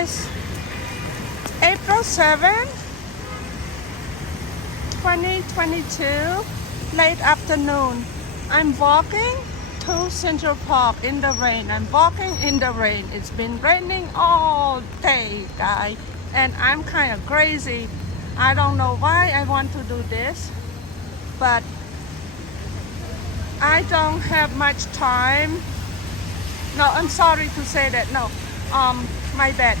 It's April 7th, 2022, late afternoon. I'm walking to Central Park in the rain. I'm walking in the rain. It's been raining all day, guys, and I'm kind of crazy. I don't know why I want to do this, but I don't have much time. No, I'm sorry to say that. No, my bad.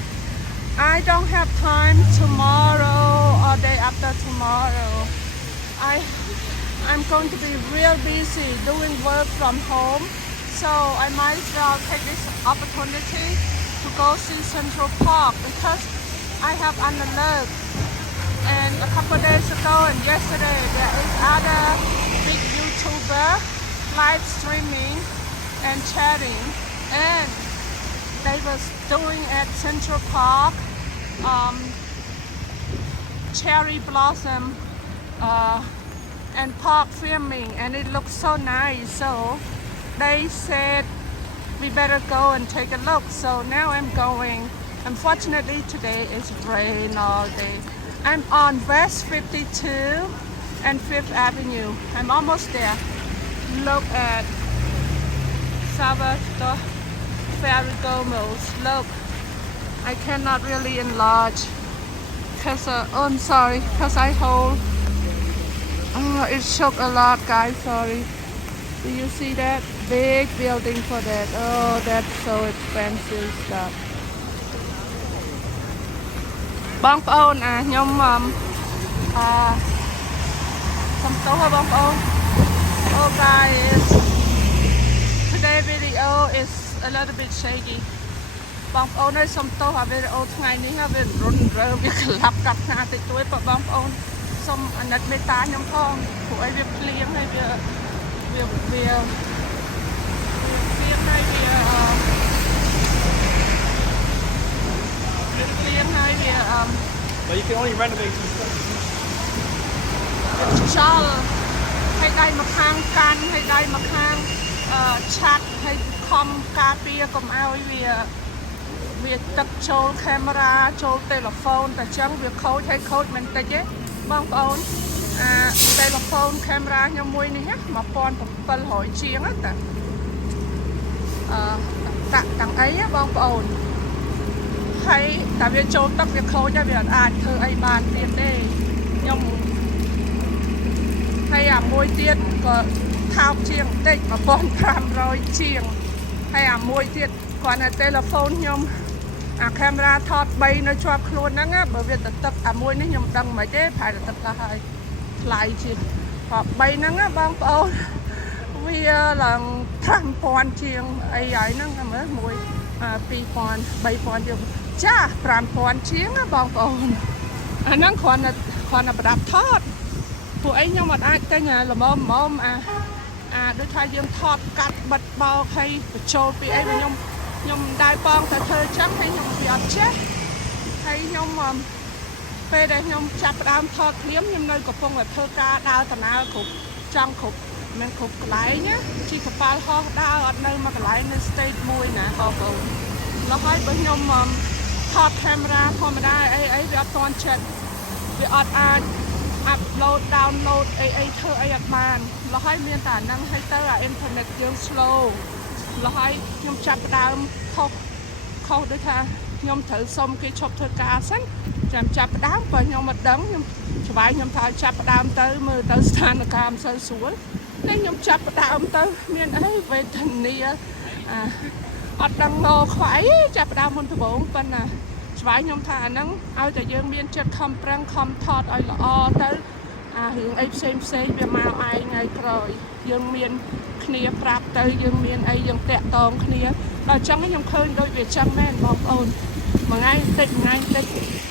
I don't have time tomorrow or day after tomorrow. I'm going to be real busy doing work from home, so I might as well take this opportunity to go see Central Park because I have an alert. And a couple days ago and yesterday, there is other big YouTuber live streaming and chatting, and they was doing at Central Park cherry blossom and park filming, and it looks so nice. So they said we better go and take a look. So now I'm going. Unfortunately, today is rain all day. I'm on West 52 and 5th Avenue. I'm almost there. Look at Salvador Ferragamos. Look, I cannot really enlarge because I'm sorry, because I hold. It shook a lot, guys. Sorry. Do you see that big building for that? Oh, that's so expensive stuff. បងប្អូនខ្ញុំសំទោសបងប្អូន Oh guys, today video is a little bit shaky. បងប្អូនហើយសំទោសវីដេអូថ្ងៃនេះវារុនរើវាក្លាប់កាត់ណាតិចតួចប៉ុន្តែបងប្អូនសូមអាណិតមេត្តាខ្ញុំផងព្រោះអីវាភ្លៀងហើយវាភ្លៀងហើយBut you can only renovate some stuff. ខ្យល់ហើយដៃមកខាងកាន់ហើយដៃមកខាងឆាត់ហើយខំការពារកុំឲ្យវាទឹកចូលកាមេរ៉ាចូលទូរស័ព្ទតែចឹងវាខូចហើយខូចមិនតិចទេបងប្អូនទូរស័ព្ទកាមេរ៉ាខ្ញុំមួយនេះណា1700ជាងតាតាក់ទាំងអីបងប្អូនហើយតែវាចូលទឹកវាខូចហើយវាអត់អាចធ្វើអីបានទៀតទេខ្ញុំហើយអាមួយទៀតក៏ថោកជាងបន្តិច1500ជាងហើយអាមួយទៀតគាត់នៅទូរស័ព្ទខ្ញុំអាកាមេរ៉ាថត3នៅជាប់ខ្លួនហ្នឹងបើវាទៅទឹកអាមួយនេះខ្ញុំដឹងមិនទេប្រហែលទឹកខ្លះហើយថ្លៃជាងព្រោះ3ហ្នឹងបងប្អូនវាឡើង5000ជាងអីហើយហ្នឹងមើលមួយ2000 3000ជាងចា5000ជាងបងប្អូនអាហ្នឹងគ្រាន់តែប្រដាប់ថតពួកអីខ្ញុំអត់អាចទិញល្មមដូចថាយើងថតកាត់បិទបោកឲ្យបញ្ចូលពីអីខ្ញុំដែរបងតែធ្វើចឹងហើយខ្ញុំវាអត់ចេះហើយខ្ញុំពេលដែលខ្ញុំចាប់ផ្ដើមថតភ្លាមខ្ញុំនៅកំពុងតែធ្វើការដើរដំណើរគ្រប់ចង់គ្រប់មិនគ្រប់កន្លែងណាជិះកប៉ាល់ហោះដើរអត់នៅមួយកន្លែងនៅ stage មួយណាបងប្អូនแล้วហើយបើខ្ញុំថតកាមេរ៉ាធម្មតាអីវាអត់ទាន់ចិត្តវាអត់អាចupload download អីធ្វើអីអត់បានแล้วហើយមានតែហ្នឹងហើយទៅអាអ៊ីនធឺណិតយើង slow แล้วហើយខ្ញុំចាប់ផ្ដើមខុសដូចថាខ្ញុំត្រូវសុំគេឈប់ធ្វើការសិនចាំចាប់ផ្ដើមបើខ្ញុំមិនដឹងខ្ញុំច្បាយខ្ញុំថាចាប់ផ្ដើមទៅមើលទៅស្ថានភាពមិនសូវស្រួលតែខ្ញុំចាប់ផ្ដើមទៅមានអីវេទនាអត់ដឹងដល់ខ្វាយចាប់ផ្ដើមមុនដំបូងប៉ុន្តែច្បាយខ្ញុំថាអាហ្នឹងឲ្យតែយើងមានចិត្តខំប្រឹងខំថតឲ្យល្អទៅរឿងអីផ្សេងវាមកឯងថ្ងៃក្រោយយើងមានគ្នាប្រាប់ទៅយើងមានអីយើងតាក់តងគ្នាដល់អញ្ចឹងខ្ញុំឃើញដូចវាចឹងមែនបងប្អូនមួយថ្ងៃតិច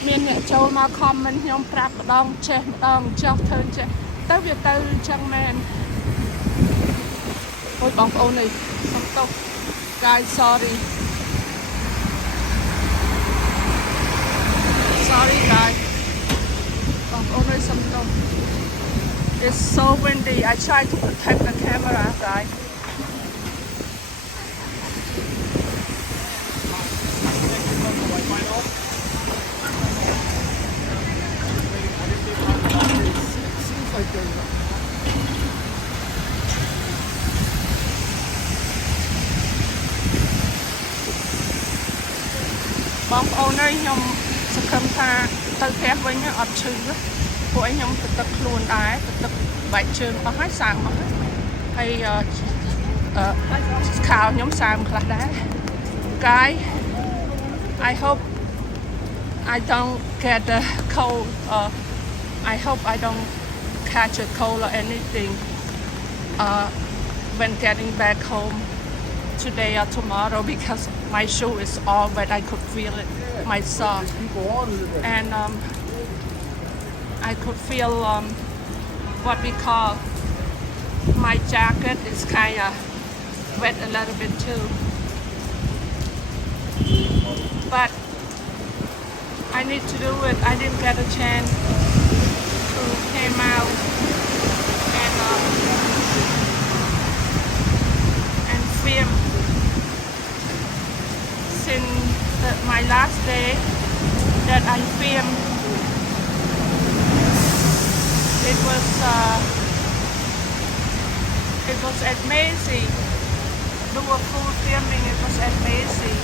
មានអ្នកចូលមក comment ខ្ញុំប្រាប់ម្ដងចេះម្ដងចោះធ្វើចេះទៅវាទៅអញ្ចឹងមែនអូយបងប្អូននេះសុំទោស guys sorry guys បងប្អូននេះសុំទោស It's so windy. I try to protect the camera, guys. បងប្អូនហើយខ្ញុំសង្ឃឹមថាទៅផ្ទះវិញអត់ឈឺពួកឯងខ្ញុំទៅទឹកខ្លួនដែរទៅទឹកបែកជើងអស់ហើយសើមអស់ហើយខោខ្ញុំសើមខ្លះដែរ Guy I hope I don't get a cold I hope I don't catch a cold or anything when getting back home today or tomorrow because my shoe is all wet. I could feel it, my sock. And I could feel what we call my jacket is kind of wet a little bit too. But I need to do it. I didn't get a chance to came out and film since my last day that I filmed. It was amazing. Do a full filming. It was amazing.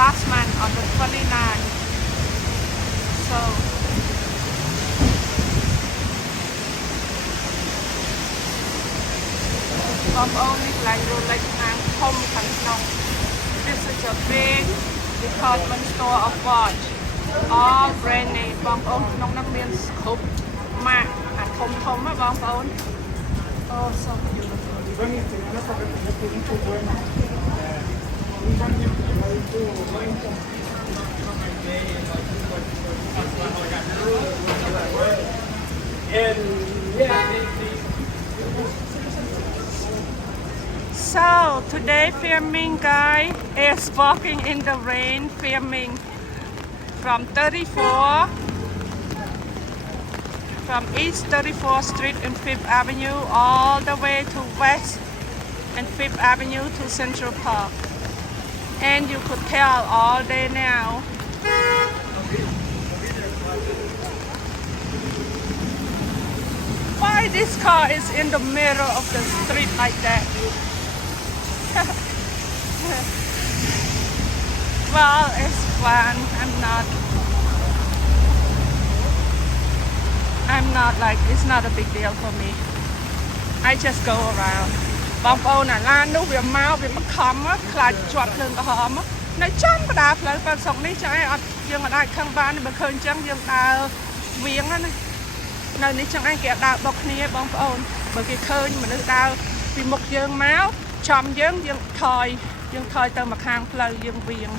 Last month on the 29th. So of only like Rolex and home control. This is a big department store of watch. All brand name. បងប្អូនក្នុងនោះមានគ្រប់ម៉ាកអាធំៗណាបងប្អូន Oh so beautiful. So today filming guy is walking in the rain filming from 34 from East 34th Street and 5th Avenue all the way to West and 5th Avenue to Central Park. And you could tell all day now. Why this car is in the middle of the street like that? Well, it's fun. I'm not like, it's not a big deal for me. I just go around. បងប្អូនអាឡាននោះវាមកវាបង្ខំខ្លាចជាប់ភ្លើងក្រហមនៅចំកណ្ដាលផ្លូវប៉ាស្រុកនេះចឹងឯងអត់យើងមិនអាចខឹងបានបើឃើញចឹងយើងដើរវៀងណានៅនេះចឹងឯងគេអត់ដើរបុកគ្នាបងប្អូនបើគេឃើញមនុស្សដើរពីមុខយើងមកចំយើងថយទៅមកខាងផ្លូវយើងវៀង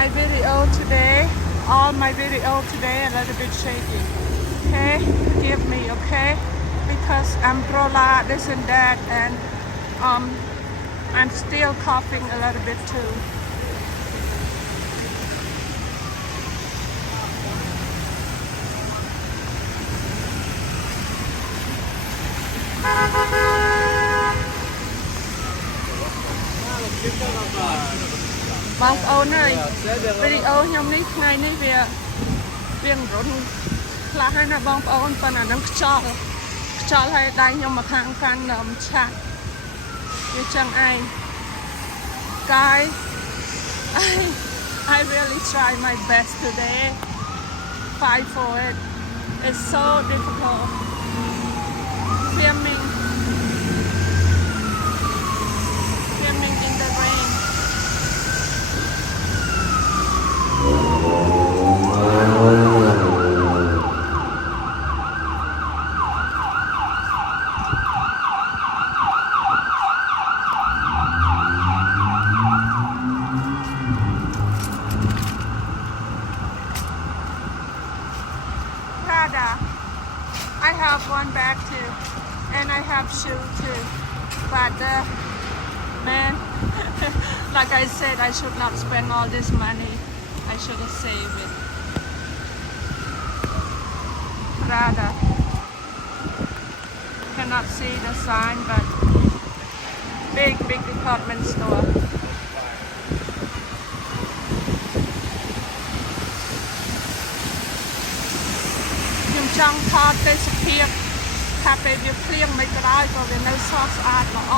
My video today, all my video today a little bit shaky. Okay, forgive me, okay? Because I'm pro-la, this and that, and I'm still coughing a little bit too.បងប្អូនអើយវីដេអូខ្ញុំនេះថ្ងៃនេះវារុនខ្លះហើយណាបងប្អូនប៉ុន្តែនឹងខ្យល់ហើយដៃខ្ញុំមកខាងកាន់ឆាក់វាចឹងឯង Guys I really try my best today fight for it it's so difficult filming in the rain I have one bag too, and I have shoe too. But man, like I said, I should not spend all this money I should have saved it. Prada. Cannot see the sign, but big department store. ខ្ញុំចង់ថតទេសភាពថាពេលវាភ្លៀងមិនក៏ដោយក៏វានៅស្រស់ស្អាតល្អ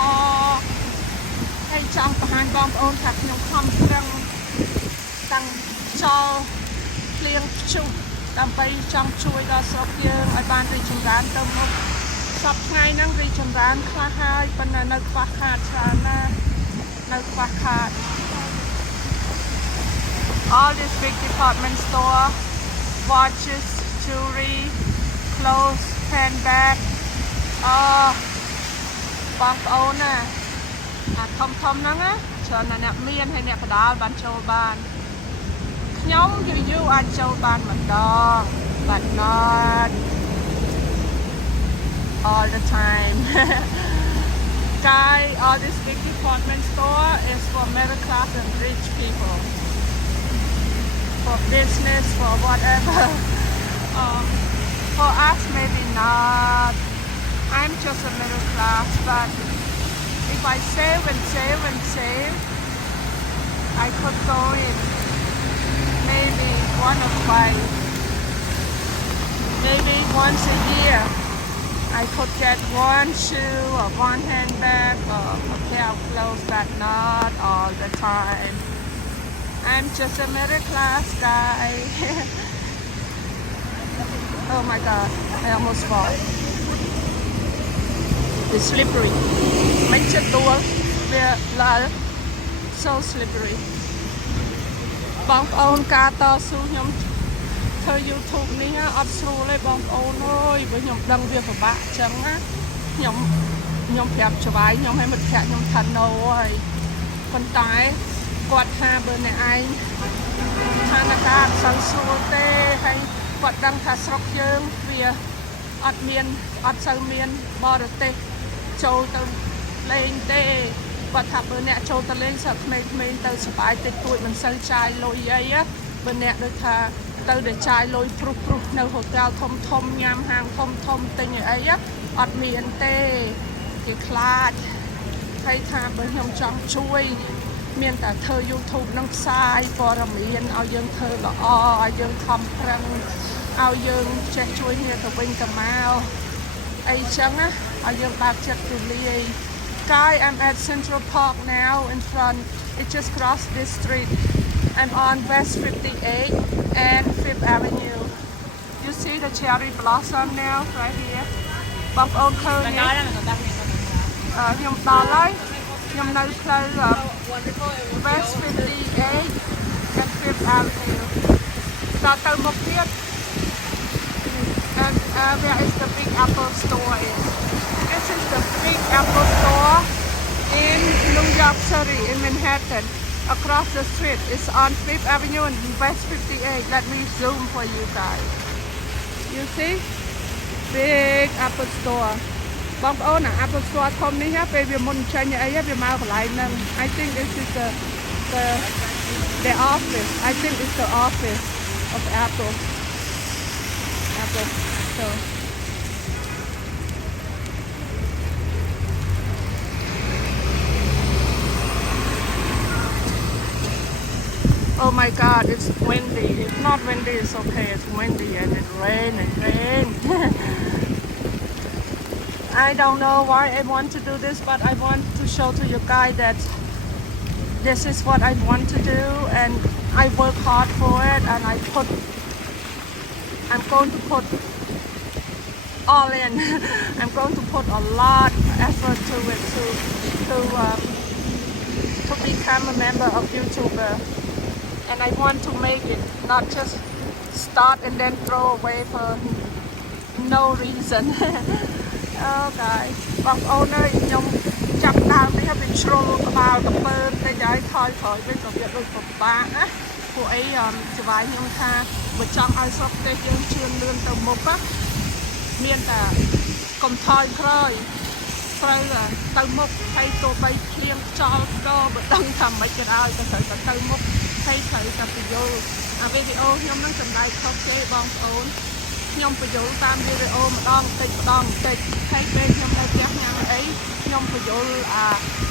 ហើយចង់បង្ហាញបងប្អូនថាខ្ញុំខំប្រឹងតាំងចោលភ្លៀងព្យុះដើម្បីចង់ជួយដល់ស្រុកយើងឲ្យបានរីកចម្រើនទៅមុខសប្តាហ៍ថ្ងៃហ្នឹងរីកចម្រើនខ្លះហើយប៉ុន្តែនៅខ្វះខាតច្រើនណាស់នៅខ្វះខាត All this big department store watches jewelry clothes handbag បងប្អូនណាអាធំហ្នឹងណាច្រើនណាស់អ្នកមានហើយអ្នកកដាលបានចូលបានខ្ញុំយូរអាចចូលបានម្ដង but not all the time Guy, all this big department store is for middle class and rich people for business for whatever for us maybe not I'm just a middle class but if I save and save and save I could go in maybe maybe once a year I could get one shoe or one handbag or a pair of clothes but not all the time I'm just a middle class guy oh my god I almost fall it's slippery មិនចិត្តទួលវាឡើយ so slippery បងប្អូនការតស៊ូខ្ញុំធ្វើ YouTube នេះអត់ស្រួលទេបងប្អូនអើយបើខ្ញុំដឹងវាពិបាកអញ្ចឹងណាខ្ញុំប្រាប់ច្បាយខ្ញុំឲ្យមិត្តភក្តិខ្ញុំថា no ហើយប៉ុន្តែគាត់ថាបើអ្នកឯងឋានៈអត់សូវស្រួលទេហើយគាត់ដឹងថាស្រុកយើងវាអត់សូវមានបរទេសចូលទៅលេងទេគាត់ថាបើអ្នកចូលទៅលេងសឹកក្មេងៗទៅសប្បាយតិចតួចមិនសូវចាយលុយអីបើអ្នកដូចថាទៅតែចាយលុយព្រុសនៅហូតែលធំញ៉ាំហាងធំទិញអីអត់មានទេគេខ្លាចហើយថាបើខ្ញុំចង់ជួយមានតែធ្វើ YouTube នឹងផ្សាយព័ត៌មានឲ្យយើងធ្វើល្អឲ្យយើងខំប្រឹងឲ្យយើងចេះជួយគ្នាទៅវិញទៅមកអីចឹងណាឲ្យយើងបើកចិត្តទូលាយ Guy, I'm at Central Park now in front. It just crossed this street. I'm on West 58 and 5th Avenue. You see the cherry blossom now right here. បងប្អូនឃើញទេខ្ញុំដល់ហើយខ្ញុំនៅផ្លូវ West 58 and 5th Avenue. ដល់ទៅមុខទៀត and where is the Big Apple store is. This is the Big Apple store in New York City, in Manhattan. Across the street, it's on 5th Avenue and West 58. Let me zoom for you guys. You see? Big Apple store. បងប្អូន Apple store ធំនេះពេលវាមុនចេញអីវាមកកន្លែងហ្នឹង I think this is the office. I think it's the office of Apple store. Oh my god, it's windy. It's not windy, it's okay. It's windy and it rains. I don't know why I want to do this, but I want to show to you guys that this is what I want to do and I work hard for it and I'm going to put all in. I'm going to put a lot of effort to it to become a member of YouTuber. And I want to make it, not just start and then throw away for no reason. Oh guys បងប្អូនអើយខ្ញុំចាប់ដើមនេះវាជ្រុលក្បាលកពើតែឲ្យថយក្រោយវិញក៏វាដូចពិបាកណាពួកអីច្បាយខ្ញុំថាបើចង់ឲ្យស្រុកប្រទេសយើងជឿនលឿនទៅមុខមានតែកុំថយក្រោយត្រូវទៅមុខហើយទោះបីភ្លៀងខ្យល់ក៏បើដឹងថាមិនក៏ដោយក៏ត្រូវទៅមុខហើយត្រូវ ត្រូវតែបញ្យល់វីដេអូខ្ញុំនឹងសម្ដែងខុសទេបងប្អូនខ្ញុំបញ្យល់តាមវីដេអូម្ដងតិចម្ដងតិចហើយពេលខ្ញុំនៅផ្ទះញ៉ាំអីខ្ញុំបញ្យល់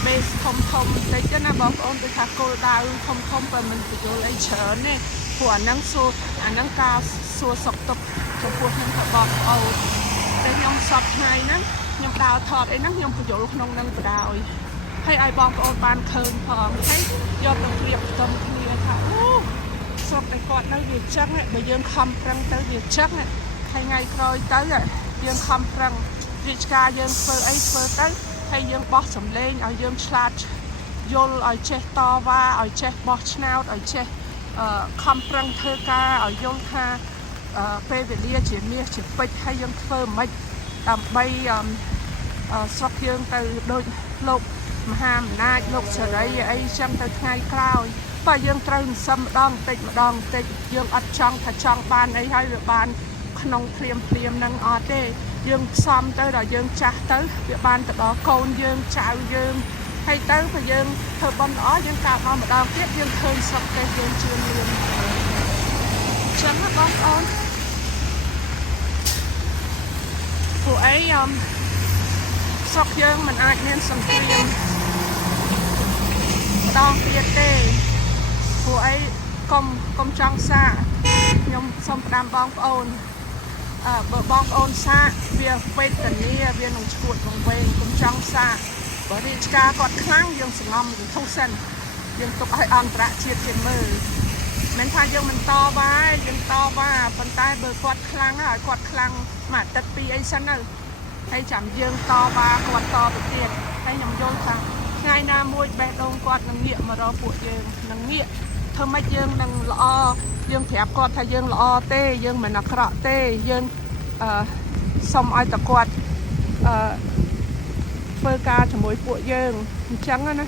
base ធំបន្តិចណាបងប្អូនដូចថាគោលដៅធំបើមិនបញ្យល់អីច្រើនទេព្រោះអាហ្នឹងការសួរសុខទុក្ខចំពោះខ្ញុំថាបងប្អូនតែខ្ញុំសពថ្ងៃហ្នឹងខ្ញុំដើរថតអីហ្នឹងខ្ញុំបញ្យល់ក្នុងហ្នឹងបដ ហើយឲ្យបងប្អូនបានឃើញផងហើយយកទៅប្រៀបផ្ទឹមគ្នាថាអូស្រុកតែគាត់នៅវាចឹងបើយើងខំប្រឹងទៅវាចឹងហើយថ្ងៃក្រោយទៅយើងខំប្រឹងរាជការយើងធ្វើអីធ្វើទៅហើយយើងបោះសម្លេងឲ្យយើងឆ្លាតយល់ឲ្យចេះតវ៉ាឲ្យចេះបោះឆ្នោតឲ្យចេះខំប្រឹងធ្វើការឲ្យយល់ថាពេលវេលាជាមាសជាពេជ្រហើយយើងធ្វើមិនដើម្បីស្រុកយើងទៅដូចលោកមហាអំណាចលោកសេរីអីចឹងទៅថ្ងៃក្រោយបើយើងត្រូវសឹមម្ដងតិចយើងអត់ចង់ថាចង់បានអីហើយវាបានក្នុងភ្លាមនឹងអត់ទេយើងផ្សំទៅដល់យើងចាស់ទៅវាបានទៅដល់កូនយើងចៅយើងហើយទៅបើយើងធ្វើបន់ល្អយើងកើតមកម្ដងទៀតយើងឃើញស្រុកទេយើងជឿនលឿនចឹងណាបងប្អូនពួកអីស្រុកយើងមិនអាចមានសង្គ្រាមម្ដងទៀតទេព្រោះអីកុំចង់សាកខ្ញុំសូមផ្ដាំបងប្អូនបើបងប្អូនសាកវាពេកតានីវានឹងឈួតវង្វេងកុំចង់សាកបើរាជការគាត់ខ្លាំងយើងសង្ងំទៅធុះសិនយើងទុកឲ្យអន្តរជាតិគេមើលមិនថាយើងមិនតវ៉ាយើងតវ៉ាប៉ុន្តែបើគាត់ខ្លាំងហើយគាត់ខ្លាំងមួយអាទិត្យពីរអីសិនទៅហើយចាំយើងតវ៉ាគាត់តទៅទៀតហើយខ្ញុំយល់ថាថ្ងៃណាមួយបេះដូងគាត់នឹងងាកមករកពួកយើងនឹងងាកធ្វើម៉េចយើងនឹងល្អយើងប្រាប់គាត់ថាយើងល្អទេយើងមិនអាក្រក់ទេយើងសុំឲ្យតែគាត់ធ្វើការជាមួយពួកយើងអញ្ចឹងណា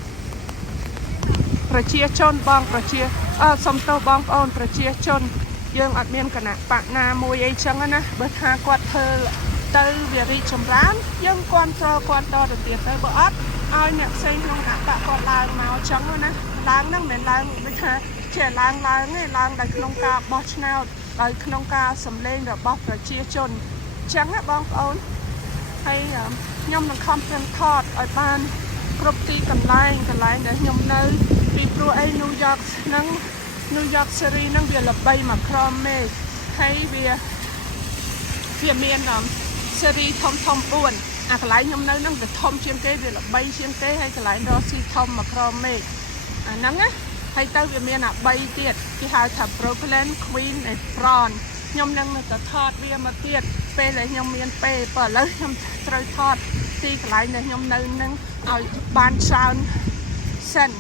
ប្រជាជនបងសុំទោសបងប្អូនប្រជាជនយើងអត់មានគណៈបកណាមួយអីចឹងណាបើថាគាត់ធ្វើទៅវារីកចម្រើនយើងគ្រប់គ្រងគាត់តទៅទៀតទៅបើអត់ឲ្យអ្នកផ្សេងក្នុងគណៈបកគាត់ឡើងមកចឹងណាឡើងហ្នឹងមិនឡើងដូចថាជាឡើងទេឡើងដោយក្នុងការបោះឆ្នោតដោយក្នុងការសម្លេងរបស់ប្រជាជនចឹងណាបងប្អូនហើយខ្ញុំនឹងខំប្រឹងថតឲ្យបានគ្រប់ទីកន្លែងដែលខ្ញុំនៅពីព្រោះអី New York City ហ្នឹងវាល្បីមកក្រមមេឃហើយវាមានសេរីធំ4អាកន្លែងខ្ញុំនៅហ្នឹងវាធំជាងគេវាល្បីជាងគេហើយកន្លែងរស់ស៊ីធំមកក្រមមេឃអាហ្នឹងណាហើយទៅវាមានអា3ទៀតគេហៅថា Brooklyn Queen and Bronx ខ្ញុំនឹងទៅថតវាមកទៀតពេលដែលខ្ញុំមានពេលបើឥឡូវខ្ញុំត្រូវថតទីកន្លែងដែលខ្ញុំនៅនឹងឲ្យបានច្រើនសិន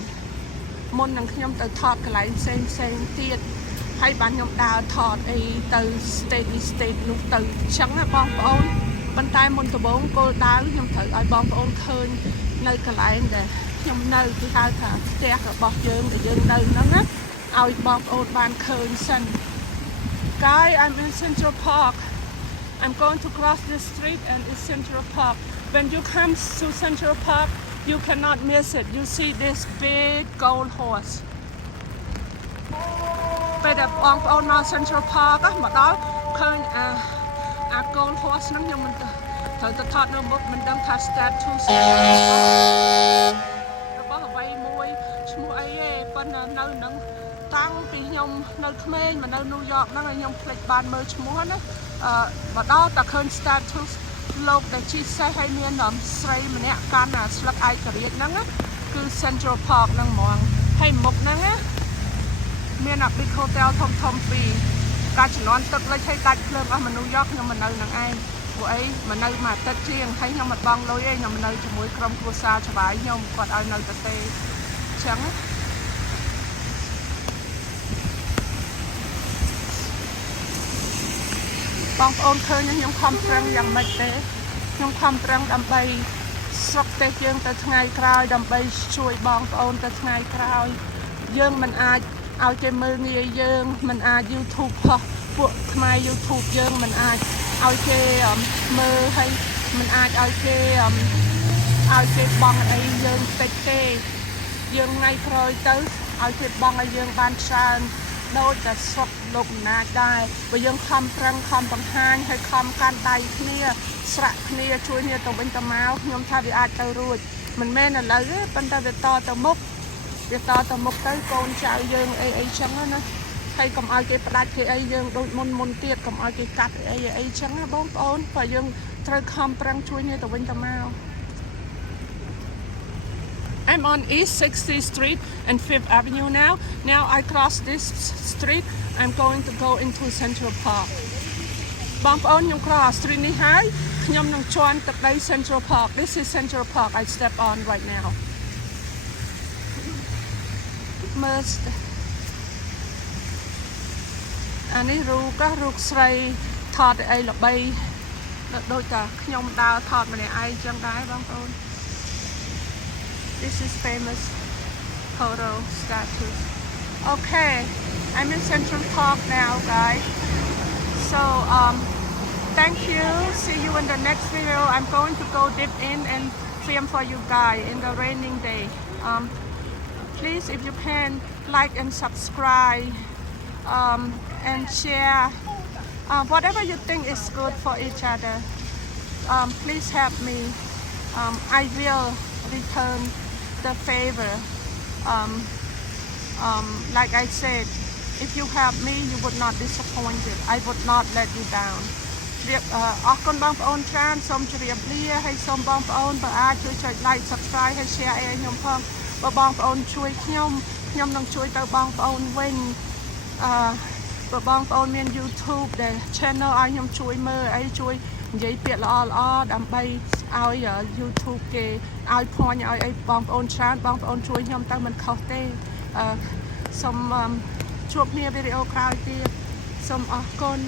មុននឹងខ្ញុំទៅថតកន្លែងផ្សេងទៀតហើយបានខ្ញុំដើរថតអីទៅ state នោះទៅចឹងណាបងប្អូនប៉ុន្តែមុនដំបូងគោលដៅខ្ញុំត្រូវឲ្យបងប្អូនឃើញនៅកន្លែងដែលខ្ញុំនៅគេហៅថាផ្ទះរបស់យើងដែលយើងនៅហ្នឹងណាឲ្យបងប្អូនបានឃើញសិន Guy, I'm in Central Park. I'm going to cross this street and it's Central Park. When you come to Central Park, you cannot miss it. You see this big gold horse. ពេលដែលបងប្អូនមក Central Park មកដល់ឃើញអា gold horse ហ្នឹងខ្ញុំមិនត្រូវទៅថតនៅមុខមិនដឹងថា status របស់អ្វីមួយឈ្មោះអីទេប៉ុន្តែនៅនឹងតាំងពីខ្ញុំនៅក្មេងមកនៅ New York ហ្នឹងហើយខ្ញុំភ្លេចបានមើលឈ្មោះណាមកដល់តែឃើញ status លោកដែលជិះសេះហើយមានស្រីម្នាក់កាន់ស្លឹកឯករាជ្យហ្នឹងគឺ Central Park ហ្នឹងហ្មងហើយមុខហ្នឹងមានអា big hotel ធំពីរការជំនន់ទឹកលិចឲ្យដាច់ភ្លើងអស់មនុស្សយកខ្ញុំមកនៅនឹងឯងពួកអីមកនៅមួយអាទិត្យជាងហើយខ្ញុំមិនបងលុយឯងខ្ញុំនៅជាមួយក្រុមគ្រួសារច្បាយខ្ញុំគាត់ឲ្យនៅតែទេអញ្ចឹងបងប្អូនឃើញខ្ញុំខំប្រឹងយ៉ាងម៉េចទេខ្ញុំខំប្រឹងដើម្បីស្រុកទេសយើងទៅថ្ងៃក្រោយដើម្បីជួយបងប្អូនទៅថ្ងៃក្រោយយើងមិនអាចឲ្យគេមើលងាយយើងមិនអាច YouTube ហោះពួកខ្មែរ YouTube យើងមិនអាចឲ្យគេមើលហើយមិនអាចឲ្យគេបង់អីយើងតិចទេយើងថ្ងៃក្រោយទៅ ឲ្យគេបងឲ្យយើងបានច្រើនដូចតែសុខលោកណាចដែរបើយើងខំប្រឹងខំបង្ហាញហើយខំកាន់ដៃគ្នាស្រាក់គ្នាជួយគ្នាទៅវិញទៅមកខ្ញុំថាវាអាចទៅរួចមិនមែនឥឡូវទេប៉ុន្តែវាតទៅមុខទៅកូនចៅយើងអីចឹងណាហើយកុំឲ្យគេផ្ដាច់គេអីយើងដូចមុនទៀតកុំឲ្យគេកាត់អីចឹងណាបងប្អូនព្រោះយើងត្រូវខំប្រឹងជួយគ្នាទៅវិញទៅមក I'm on East 60th Street and 5th Avenue now. Now I cross this street, I'm going to go into Central Park. បងប្អូនខ្ញុំ cross street នេះហើយខ្ញុំនឹងជន់ទឹកដី Central Park. This is Central Park I step on right now. មើលអានេះរូបស្រីថតអីល្បីដូចតែខ្ញុំដើរថតម្នាក់ឯងចឹងដែរបងប្អូន This is famous photo statue. Okay, I'm in Central Park now, guys. So thank you. See you in the next video. I'm going to go deep in and film for you guys in the raining day. Please, if you can, like and subscribe and share whatever you think is good for each other. Please help me. I will return the favor. Like I said, if you help me, you would not disappoint it. I would not let you down. អរគុណបងប្អូនច្រើនសូមជម្រាបលាហើយសូមបងប្អូនបើអាចជួយចុច like subscribe ហើយ share ឲ្យខ្ញុំផងបើបងប្អូនជួយខ្ញុំនឹងជួយទៅបងប្អូនវិញបើបងប្អូនមាន YouTube ដែល channel ឲ្យខ្ញុំជួយមើលអីជួយនិយាយពាក្យល្អដើម្បីឲ្យ YouTube គេឲ្យ point ឲ្យអីបងប្អូនច្រើនបងប្អូនជួយខ្ញុំទៅមិនខុសទេសូមជួបគ្នាវីដេអូក្រោយទៀតសូមអរគុណ